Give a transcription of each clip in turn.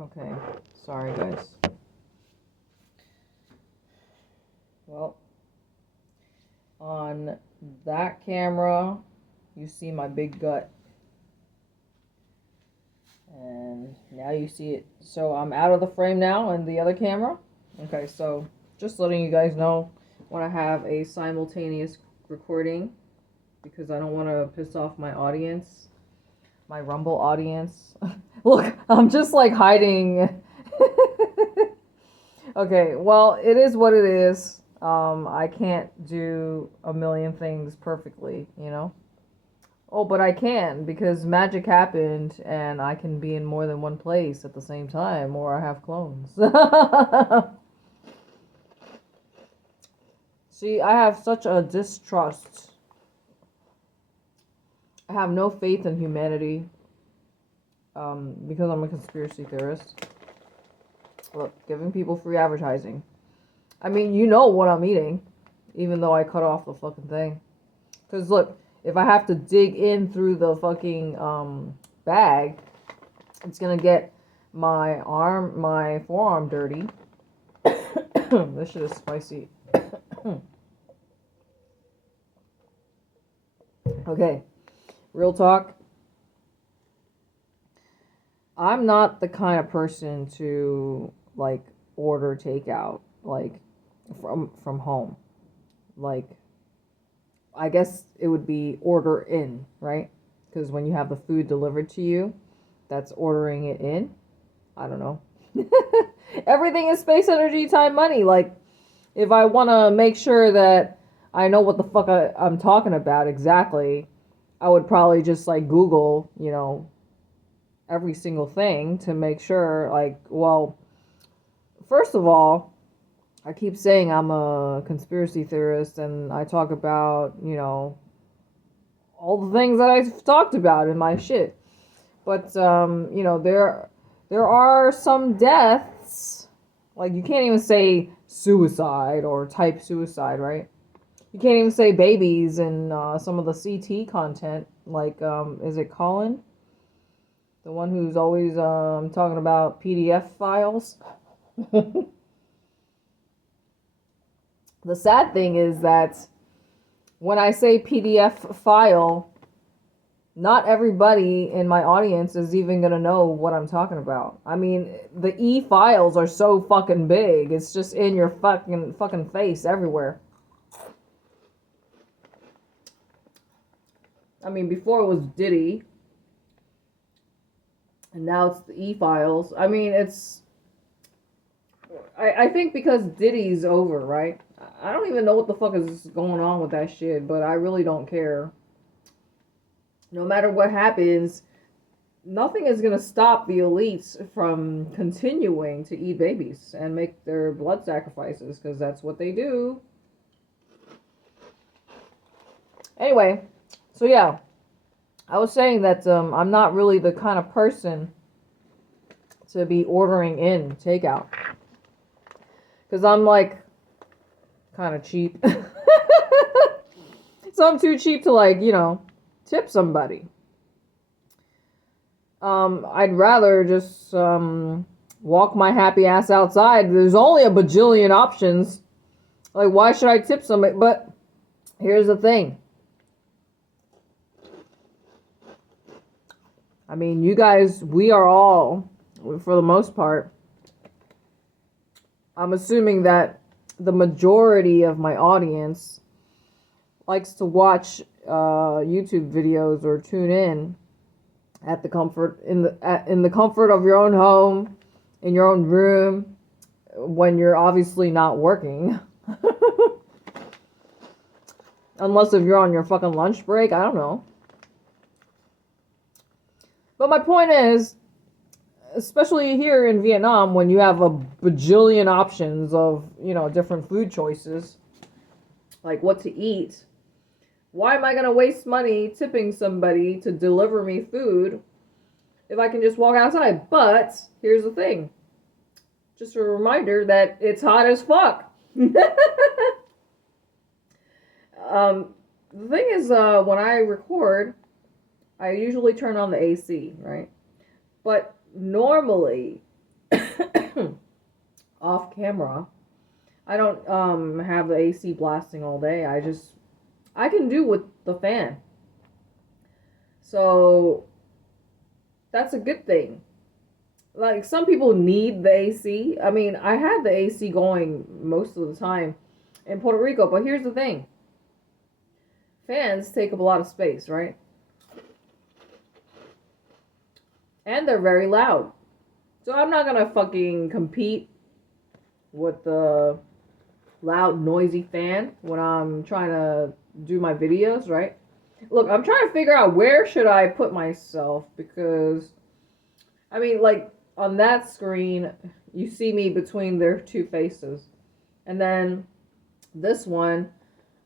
Okay, sorry guys. Well, on that camera, you see my big gut. And now you see it. So I'm out of the frame now in the other camera. Okay, so just letting you guys know when I have a simultaneous recording, because I don't want to piss off my audience, my Rumble audience. Look, I'm just like hiding. Okay, well, it is what it is. I can't do a million things perfectly, you know? Oh, but I can, because magic happened and I can be in more than one place at the same time, or I have clones. See, I have such a distrust. I have no faith in humanity, because I'm a conspiracy theorist. Look, giving people free advertising. I mean, you know what I'm eating, even though I cut off the fucking thing. Because look, if I have to dig in through the fucking bag, it's gonna get my forearm dirty. This shit is spicy. Okay, real talk. I'm not the kind of person to like order takeout like from home. Like, I guess it would be order in, right? Because when you have the food delivered to you, that's ordering it in. I don't know. Everything is space, energy, time, money. Like, if I want to make sure that I know what the fuck I'm talking about exactly, I would probably just like Google, you know, every single thing to make sure, like, well, first of all, I keep saying I'm a conspiracy theorist and I talk about, you know, all the things that I've talked about in my shit. But, you know, there are some deaths, like you can't even say suicide or type suicide, right? You can't even say babies in some of the CT content, like, is it Colin? The one who's always talking about PDF files. The sad thing is that when I say PDF file, not everybody in my audience is even going to know what I'm talking about. I mean, the e-files are so fucking big. It's just in your fucking face everywhere. I mean, before it was Diddy. And now it's the e-files. I mean, it's... I think because Diddy's over, right? I don't even know what the fuck is going on with that shit, but I really don't care. No matter what happens, nothing is going to stop the elites from continuing to eat babies and make their blood sacrifices, because that's what they do. Anyway, so yeah, I was saying that I'm not really the kind of person to be ordering in takeout, because I'm like kind of cheap. So I'm too cheap to, like, you know, tip somebody. I'd rather just walk my happy ass outside. There's only a bajillion options. Like, why should I tip somebody? But here's the thing. I mean, you guys, we are all, for the most part, I'm assuming that the majority of my audience likes to watch YouTube videos or tune in at the comfort in the comfort of your own home, in your own room, when you're obviously not working. Unless if you're on your fucking lunch break, I don't know. But my point is, especially here in Vietnam, when you have a bajillion options of, you know, different food choices, like what to eat, why am I going to waste money tipping somebody to deliver me food if I can just walk outside? But here's the thing. Just a reminder that it's hot as fuck. The thing is, when I record, I usually turn on the AC, right? But normally, off camera. I don't have the AC blasting all day. I can do with the fan. So that's a good thing. Like, some people need the AC. I mean, I had the AC going most of the time in Puerto Rico, but here's the thing. Fans take up a lot of space, right? And they're very loud. So I'm not gonna fucking compete with the loud, noisy fan when I'm trying to do my videos, right? Look, I'm trying to figure out where should I put myself, because, I mean, like, on that screen, you see me between their two faces. And then this one,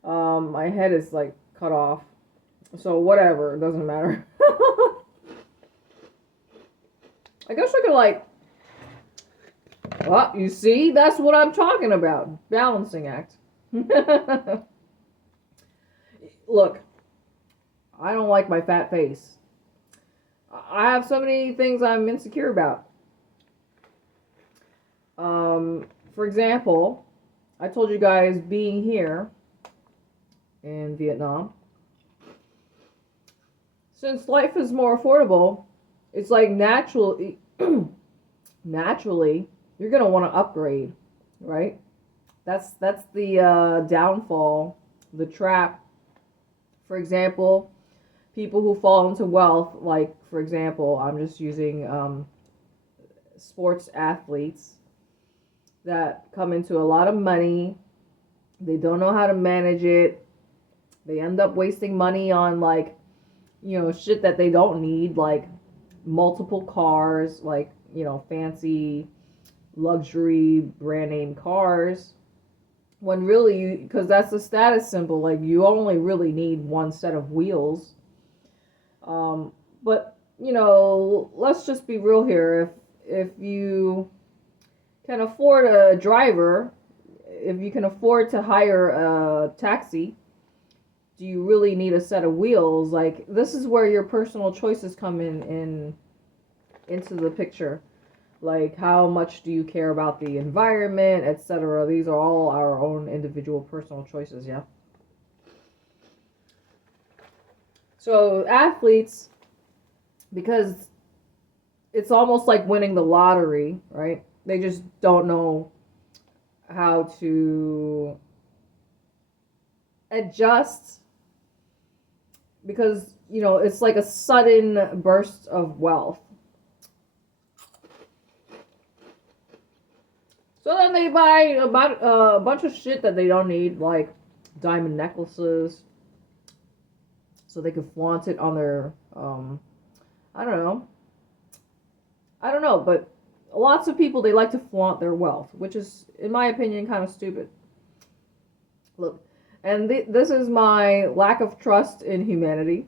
my head is, like, cut off. So whatever, it doesn't matter. I guess I could, like, well, you see, that's what I'm talking about. Balancing act. Look, I don't like my fat face. I have so many things I'm insecure about. For example, I told you guys, being here in Vietnam, since life is more affordable, it's like naturally, you're gonna want to upgrade, right? That's the downfall, the trap. For example, people who fall into wealth, like, for example, I'm just using sports athletes that come into a lot of money. They don't know how to manage it. They end up wasting money on, like, shit that they don't need, like multiple cars, like, fancy luxury brand name cars, when really, because that's a status symbol, like, you only really need one set of wheels. But let's just be real here. If you can afford a driver, if you can afford to hire a taxi, do you really need a set of wheels? Like, this is where your personal choices come into the picture. Like, how much do you care about the environment, etc. These are all our own individual personal choices, yeah? So athletes, because it's almost like winning the lottery, right? They just don't know how to adjust, because, it's like a sudden burst of wealth. So then they buy a bunch of shit that they don't need, like diamond necklaces, so they can flaunt it on their, I don't know, but lots of people, they like to flaunt their wealth, which is, in my opinion, kind of stupid. Look, and this is my lack of trust in humanity.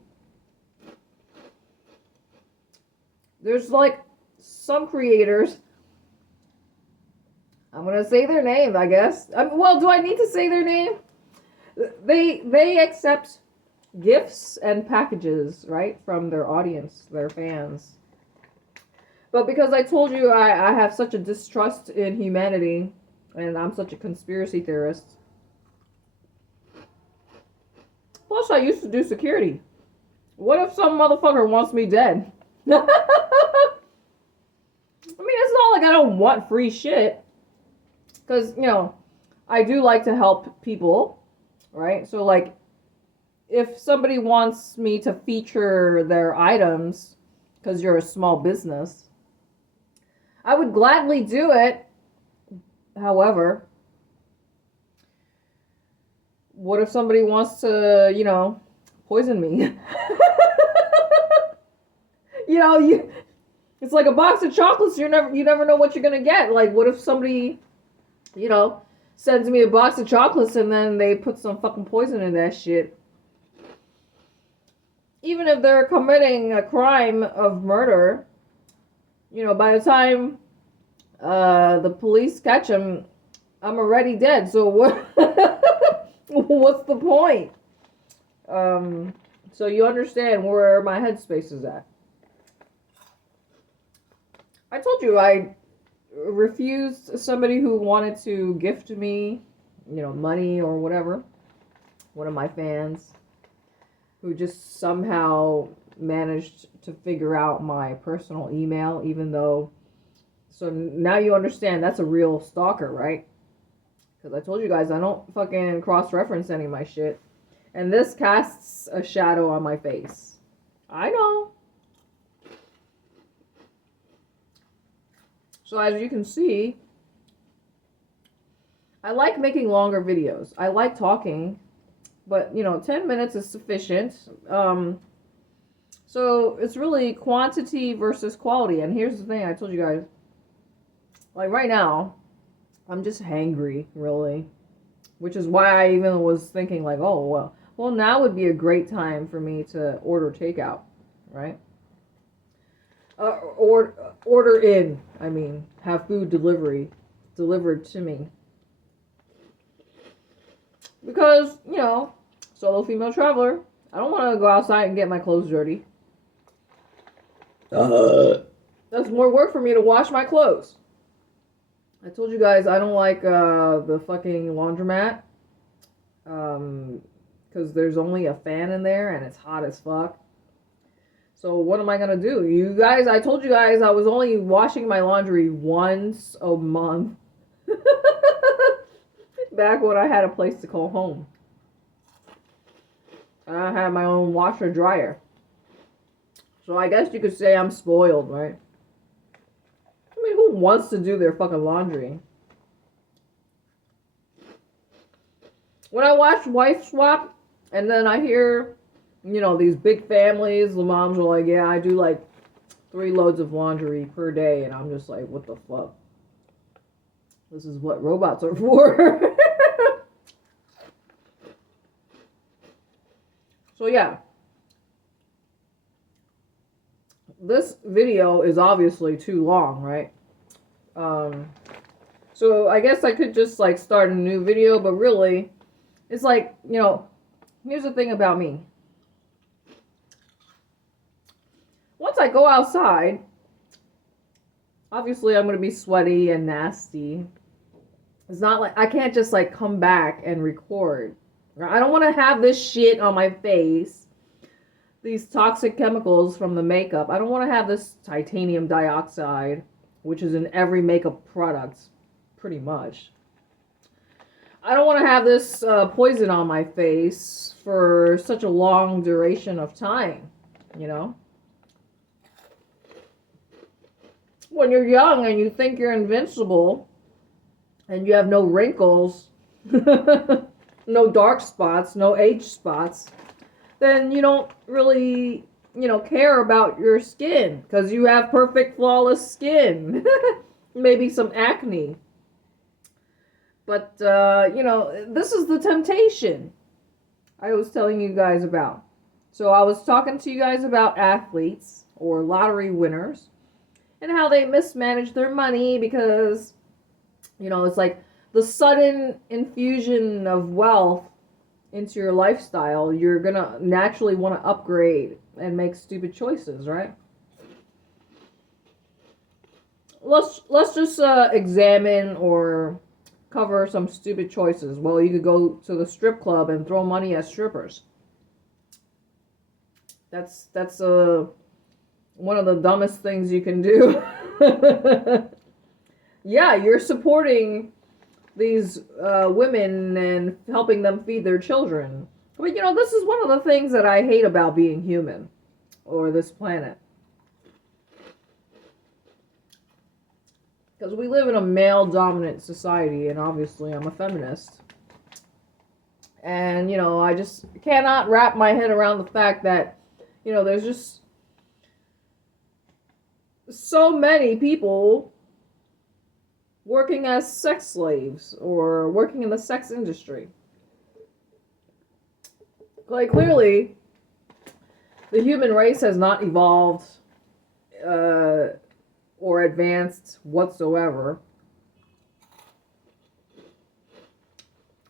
There's, like, some creators, I'm gonna say their name, I guess. Well, do I need to say their name? They accept gifts and packages, right, from their audience, their fans. But because I told you I have such a distrust in humanity, and I'm such a conspiracy theorist. Plus, I used to do security. What if some motherfucker wants me dead? I mean, it's not like I don't want free shit. Because, I do like to help people, right? So, like, if somebody wants me to feature their items, because you're a small business, I would gladly do it. However, what if somebody wants to, poison me? It's like a box of chocolates. You never know what you're gonna get. Like, what if somebody, sends me a box of chocolates and then they put some fucking poison in that shit? Even if they're committing a crime of murder, by the time the police catch them, I'm already dead. So what? What's the point? So you understand where my headspace is at. I told you I refused somebody who wanted to gift me, you know, money or whatever. One of my fans who just somehow managed to figure out my personal email, even though. So now you understand that's a real stalker, right? Because I told you guys I don't fucking cross-reference any of my shit. And this casts a shadow on my face. I know. So as you can see, I like making longer videos. I like talking, but you know, 10 minutes is sufficient. So it's really quantity versus quality. And here's the thing I told you guys. Like right now, I'm just hangry, really. Which is why I even was thinking like, oh, well now would be a great time for me to order takeout, right? Or order in, I mean, have food delivered to me. Because, you know, solo female traveler, I don't want to go outside and get my clothes dirty. That's more work for me to wash my clothes. I told you guys I don't like the fucking laundromat. Because there's only a fan in there and it's hot as fuck. So what am I going to do? You guys, I told you guys I was only washing my laundry once a month. Back when I had a place to call home. I had my own washer dryer. So I guess you could say I'm spoiled, right? I mean, who wants to do their fucking laundry? When I watch Wife Swap, and then I hear, you know, these big families, the moms are like, yeah, I do like 3 loads of laundry per day, and I'm just like, what the fuck? This is what robots are for. So yeah. This video is obviously too long, right? So I guess I could just like start a new video, but really, it's like, you know, here's the thing about me. Once I go outside, obviously I'm going to be sweaty and nasty. It's not like, I can't just like come back and record. I don't want to have this shit on my face. These toxic chemicals from the makeup. I don't want to have this titanium dioxide, which is in every makeup product, pretty much. I don't want to have this poison on my face for such a long duration of time, you know? When you're young and you think you're invincible and you have no wrinkles, no dark spots, no age spots, then you don't really, you know, care about your skin because you have perfect, flawless skin. Maybe some acne. But, you know, this is the temptation I was telling you guys about. So I was talking to you guys about athletes or lottery winners and how they mismanage their money because, you know, it's like the sudden infusion of wealth into your lifestyle, you're gonna naturally want to upgrade and make stupid choices, right? Let's just examine or cover some stupid choices. Well, you could go to the strip club and throw money at strippers. That's one of the dumbest things you can do. Yeah, you're supporting these women and helping them feed their children. But, you know, this is one of the things that I hate about being human or this planet. Because we live in a male-dominant society, and obviously I'm a feminist. And, you know, I just cannot wrap my head around the fact that, you know, there's just so many people working as sex slaves or working in the sex industry. Like, clearly, the human race has not evolved or advanced whatsoever.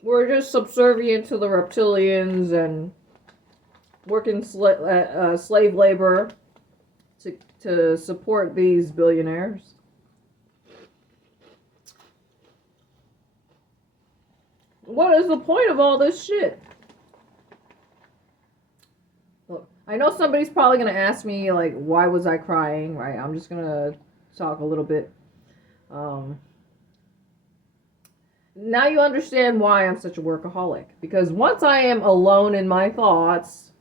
We're just subservient to the reptilians and working slave labor to support these billionaires. What is the point of all this shit? Look, I know somebody's probably going to ask me, like, why was I crying, right? I'm just going to talk a little bit. Now you understand why I'm such a workaholic. Because once I am alone in my thoughts,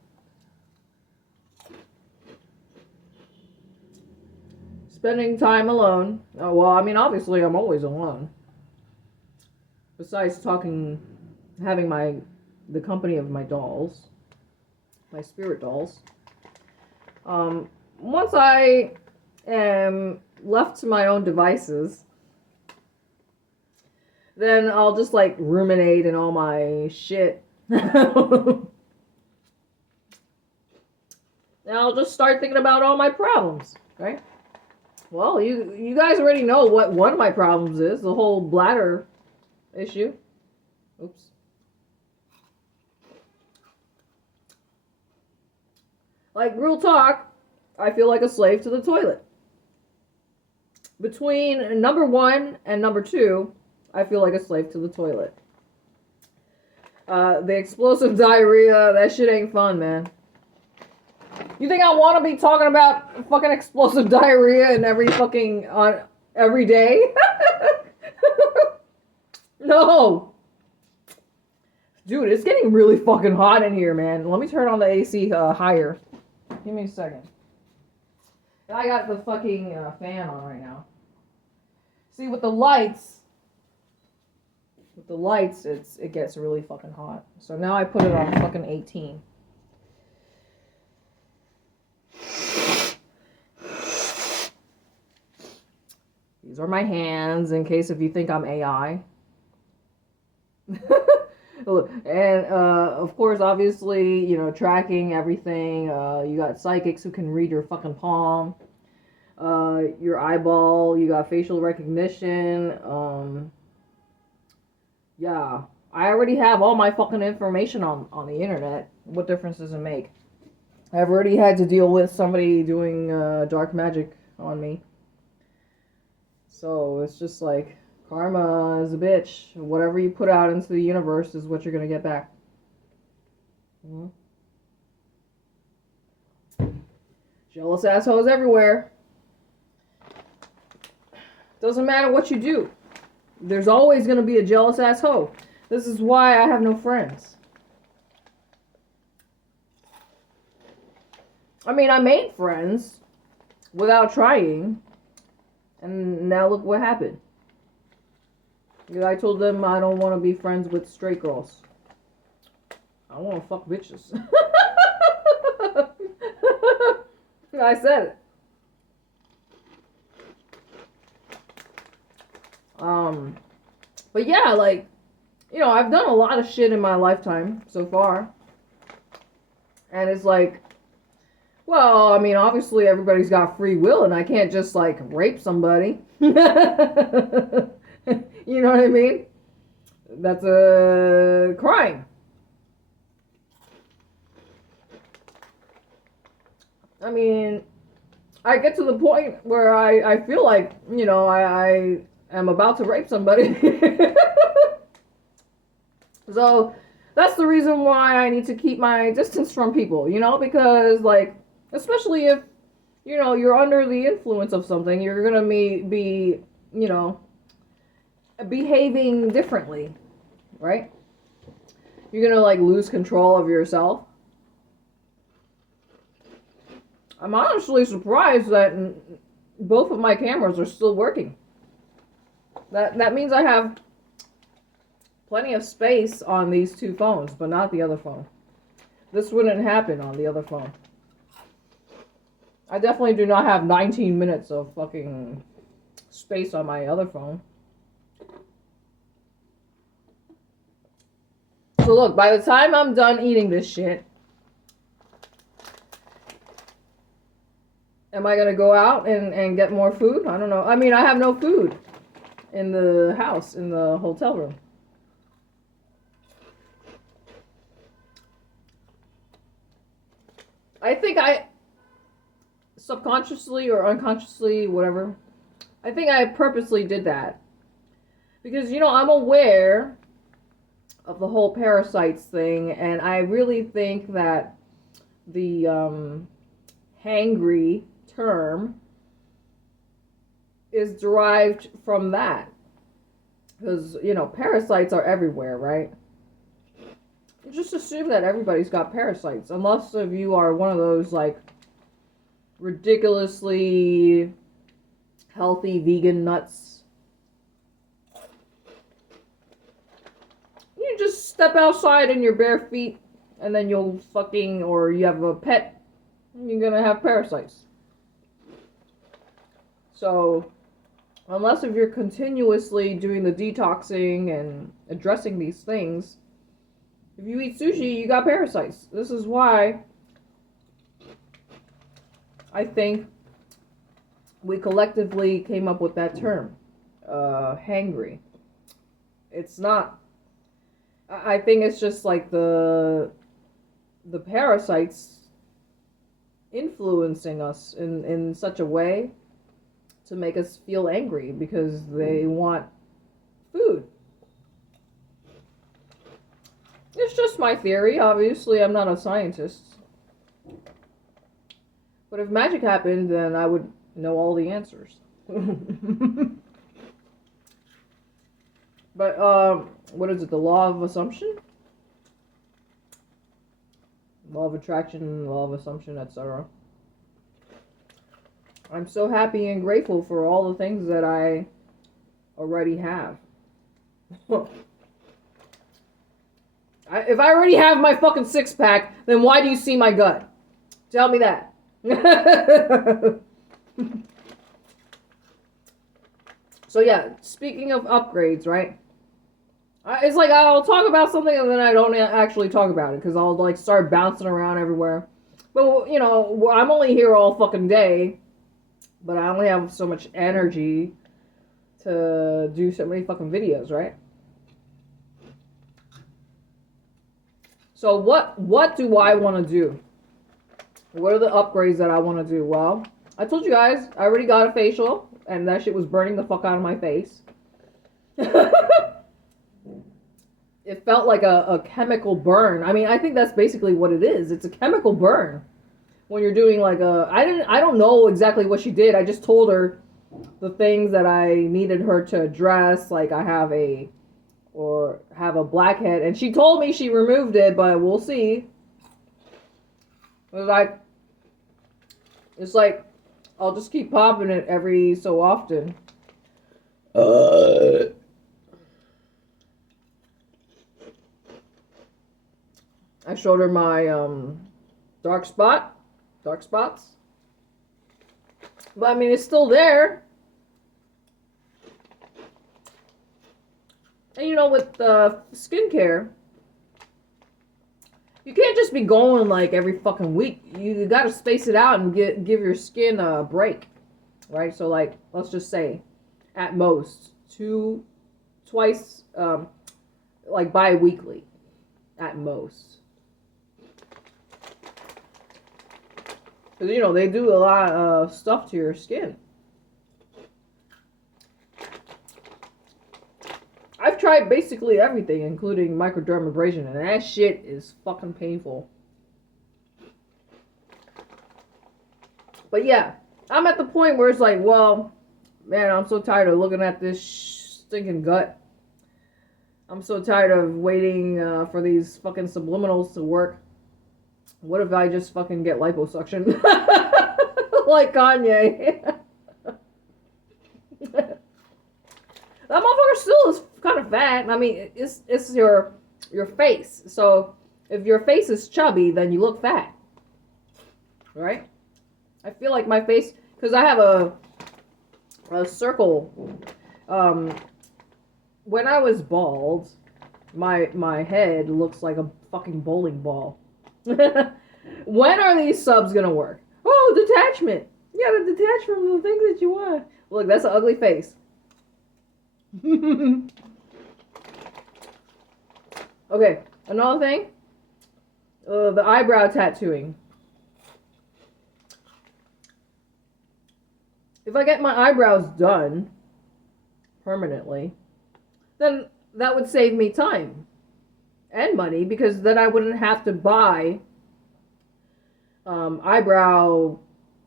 spending time alone, well, I mean, obviously I'm always alone. Besides having the company of my dolls, my spirit dolls. Once I am left to my own devices, then I'll just like ruminate in all my shit. And I'll just start thinking about all my problems, right? Well, you guys already know what one of my problems is, the whole bladder issue. Oops. Like, real talk, I feel like a slave to the toilet. Between number 1 and number 2, I feel like a slave to the toilet. The explosive diarrhea, that shit ain't fun, man. You think I want to be talking about fucking explosive diarrhea in every day? No. Dude, it's getting really fucking hot in here, man. Let me turn on the AC higher. Give me a second. I got the fucking fan on right now. See, with the lights, it gets really fucking hot. So now I put it on fucking 18. These are my hands, in case if you think I'm AI. And, of course, obviously, you know, tracking everything. You got psychics who can read your fucking palm. Your eyeball. You got facial recognition. Yeah. I already have all my fucking information on the internet. What difference does it make? I've already had to deal with somebody doing dark magic on me. So it's just like, karma is a bitch. Whatever you put out into the universe is what you're gonna get back. Mm-hmm. Jealous assholes everywhere. Doesn't matter what you do. There's always gonna be a jealous asshole. This is why I have no friends. I mean, I made friends without trying. And now look what happened. I told them I don't want to be friends with straight girls. I want to fuck bitches. I said it. But yeah, like, you know, I've done a lot of shit in my lifetime so far. And it's like, well, I mean, obviously everybody's got free will, and I can't just, like, rape somebody. You know what I mean? That's a crime. I mean, I get to the point where I feel like, you know, I am about to rape somebody. So, that's the reason why I need to keep my distance from people, you know? Because, like, especially if, you know, you're under the influence of something, you're gonna be, you know, behaving differently, right? You're gonna, like, lose control of yourself. I'm honestly surprised that both of my cameras are still working. That means I have plenty of space on these two phones, but not the other phone. This wouldn't happen on the other phone. I definitely do not have 19 minutes of fucking space on my other phone. So look, by the time I'm done eating this shit, am I gonna go out and get more food? I don't know. I mean, I have no food in the house, in the hotel room. I think I subconsciously or unconsciously, whatever, I think I purposely did that. Because, you know, I'm aware of the whole parasites thing, and I really think that the hangry term is derived from that. Because, you know, parasites are everywhere, right? Just assume that everybody's got parasites. Unless if you are one of those, like, ridiculously healthy vegan nuts. You just step outside in your bare feet, and then you'll fucking, or you have a pet, and you're gonna have parasites. So, unless if you're continuously doing the detoxing and addressing these things, if you eat sushi, you got parasites. This is why I think we collectively came up with that term, hangry. It's not, I think it's just like the parasites influencing us in such a way to make us feel angry because they want food. It's just my theory. Obviously, I'm not a scientist. But if magic happened, then I would know all the answers. But, what is it? The law of assumption? Law of attraction, law of assumption, etc. I'm so happy and grateful for all the things that I already have. If I already have my fucking six-pack, then why do you see my gut? Tell me that. So yeah, speaking of upgrades, right? It's like I'll talk about something and then I don't actually talk about it because I'll like start bouncing around everywhere. But you know, I'm only here all fucking day, but I only have so much energy to do so many fucking videos, right? So what do I want to do? What are the upgrades that I want to do? Well, I told you guys, I already got a facial, and that shit was burning the fuck out of my face. It felt like a chemical burn. I mean, I think that's basically what it is. It's a chemical burn. When you're doing like I don't know exactly what she did. I just told her the things that I needed her to address. Like I have a blackhead, and she told me she removed it, but we'll see. It's like I'll just keep popping it every so often. I showed her my dark spots, but I mean it's still there. And you know, with skincare, you can't just be going like every fucking week. You gotta space it out and give your skin a break, right? So like, let's just say, at most twice, like bi-weekly, at most. Because you know they do a lot of stuff to your skin. I've tried basically everything, including microdermabrasion, and that shit is fucking painful. But yeah, I'm at the point where it's like, well, man, I'm so tired of looking at this stinking gut. I'm so tired of waiting for these fucking subliminals to work. What if I just fucking get liposuction? Like Kanye. That motherfucker still is kind of fat. I mean, it's your face. So if your face is chubby, then you look fat, right? I feel like my face, because I have a circle. When I was bald, my head looks like a fucking bowling ball. When are these subs gonna work? Oh, detachment. You gotta detach from the things that you want. Look, that's an ugly face. Okay, another thing. The eyebrow tattooing. If I get my eyebrows done permanently, then that would save me time. and money, because then I wouldn't have to buy eyebrow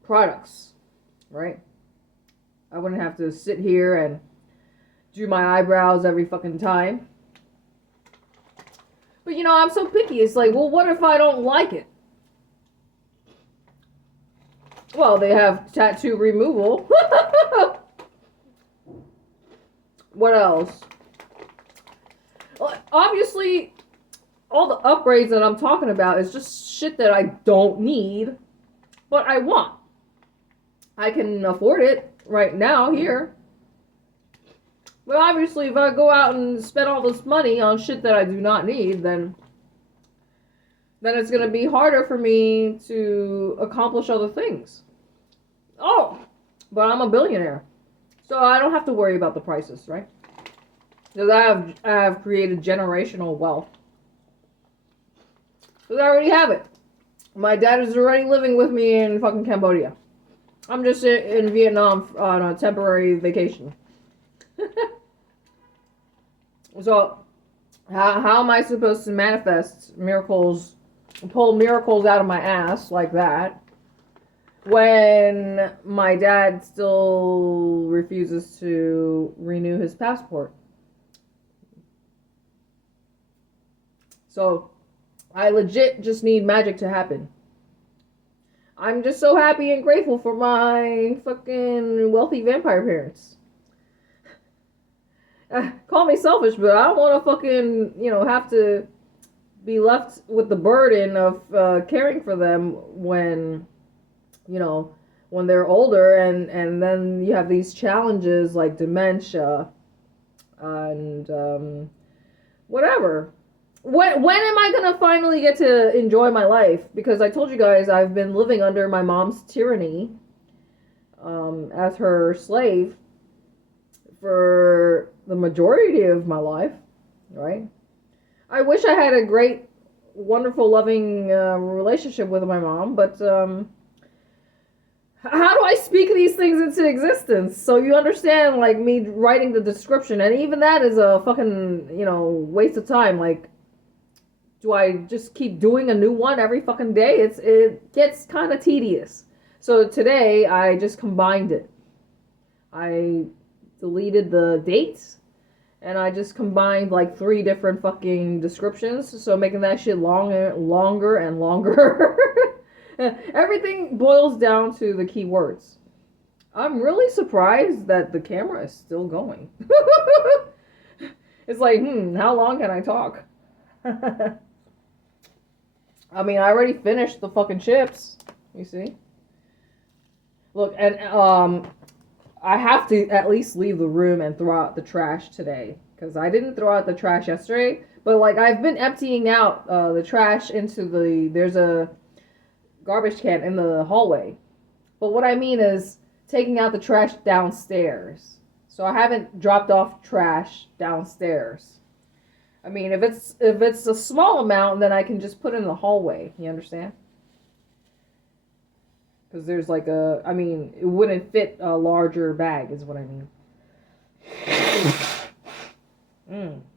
products, right? I wouldn't have to sit here and do my eyebrows every fucking time. But you know, I'm so picky. It's like, well, what if I don't like it? Well, they have tattoo removal. What else? Well, obviously, all the upgrades that I'm talking about is just shit that I don't need, but I want. I can afford it right now here. But obviously, if I go out and spend all this money on shit that I do not need, then it's going to be harder for me to accomplish other things. Oh, but I'm a billionaire, so I don't have to worry about the prices, right? Because I have created generational wealth. Because I already have it. My dad is already living with me in fucking Cambodia. I'm just in Vietnam on a temporary vacation. So, how am I supposed to manifest miracles, pull miracles out of my ass like that, when my dad still refuses to renew his passport? So, I legit just need magic to happen. I'm just so happy and grateful for my fucking wealthy vampire parents. Call me selfish, but I don't want to fucking, have to be left with the burden of caring for them when, when they're older, and then you have these challenges like dementia and whatever. When am I gonna finally get to enjoy my life? Because I told you guys I've been living under my mom's tyranny as her slave for the majority of my life, right? I wish I had a great, wonderful, loving relationship with my mom, but how do I speak these things into existence? So you understand, like, me writing the description, and even that is a fucking, waste of time. Like, do I just keep doing a new one every fucking day? It gets kind of tedious. So today, I just combined it. I deleted the dates, and I just combined like 3 different fucking descriptions, so making that shit longer and longer. Everything boils down to the keywords. I'm really surprised that the camera is still going. It's like, how long can I talk? I mean, I already finished the fucking chips. You see? Look, and I have to at least leave the room and throw out the trash today, because I didn't throw out the trash yesterday. But like, I've been emptying out the trash into there's a garbage can in the hallway. But what I mean is taking out the trash downstairs. So I haven't dropped off trash downstairs. I mean, if it's a small amount, then I can just put it in the hallway. You understand? Because there's like it wouldn't fit a larger bag, is what I mean.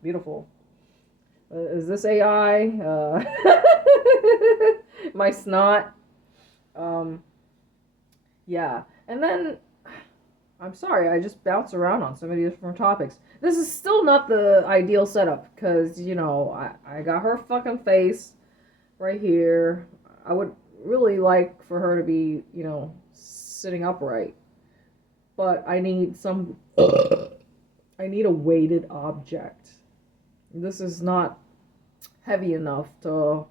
Beautiful. Is this AI? My snot. Yeah. And then, I'm sorry, I just bounce around on so many different topics. This is still not the ideal setup, because, I got her fucking face right here. I would really like for her to be, sitting upright. But I need I need a weighted object. This is not heavy enough to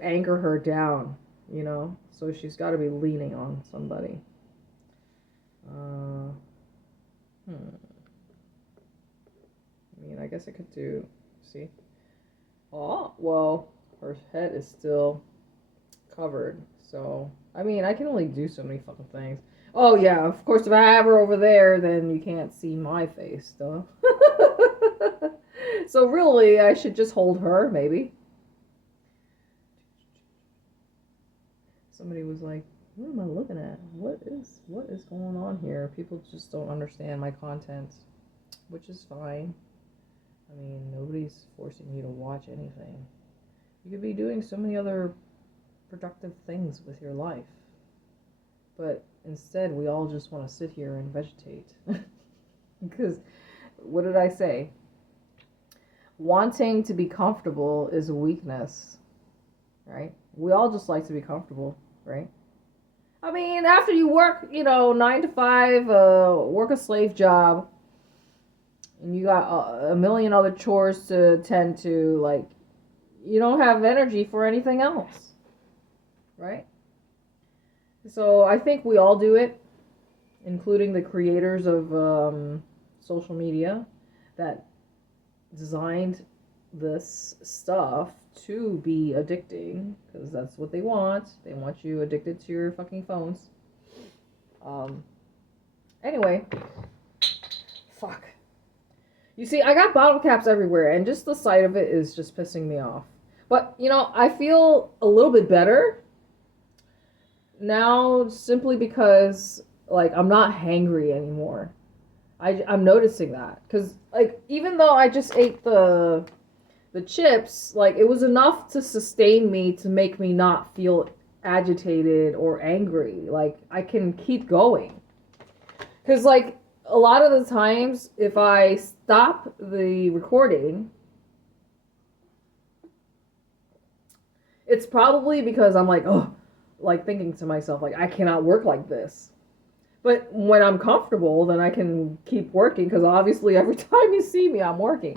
anchor her down, So she's got to be leaning on somebody. I mean, I guess I could see? Oh, well, her head is still covered. So, I mean, I can only do so many fucking things. Oh, yeah, of course, if I have her over there, then you can't see my face, though. So, really, I should just hold her, maybe. Somebody was like, what am I looking at? What is going on here? People just don't understand my content, which is fine. I mean, nobody's forcing you to watch anything. You could be doing so many other productive things with your life. But instead, we all just want to sit here and vegetate. Because, what did I say? Wanting to be comfortable is a weakness, right? We all just like to be comfortable, right? I mean, after you work, 9 to 5, work a slave job, and you got a million other chores to attend to, like, you don't have energy for anything else, right? So I think we all do it, including the creators of social media that designed this stuff to be addicting, because that's what they want. They want you addicted to your fucking phones. Anyway, fuck. You see, I got bottle caps everywhere, and just the sight of it is just pissing me off. But, I feel a little bit better now, simply because, like, I'm not hangry anymore. I'm noticing that. Because, like, even though I just ate the chips, like, it was enough to sustain me, to make me not feel agitated or angry. Like, I can keep going. Because, like, a lot of the times, if I stop the recording, it's probably because I'm like, oh, like, thinking to myself, like, I cannot work like this. But when I'm comfortable, then I can keep working, because obviously every time you see me, I'm working.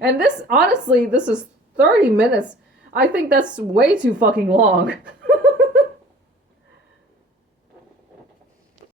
And this, honestly, this is 30 minutes. I think that's way too fucking long.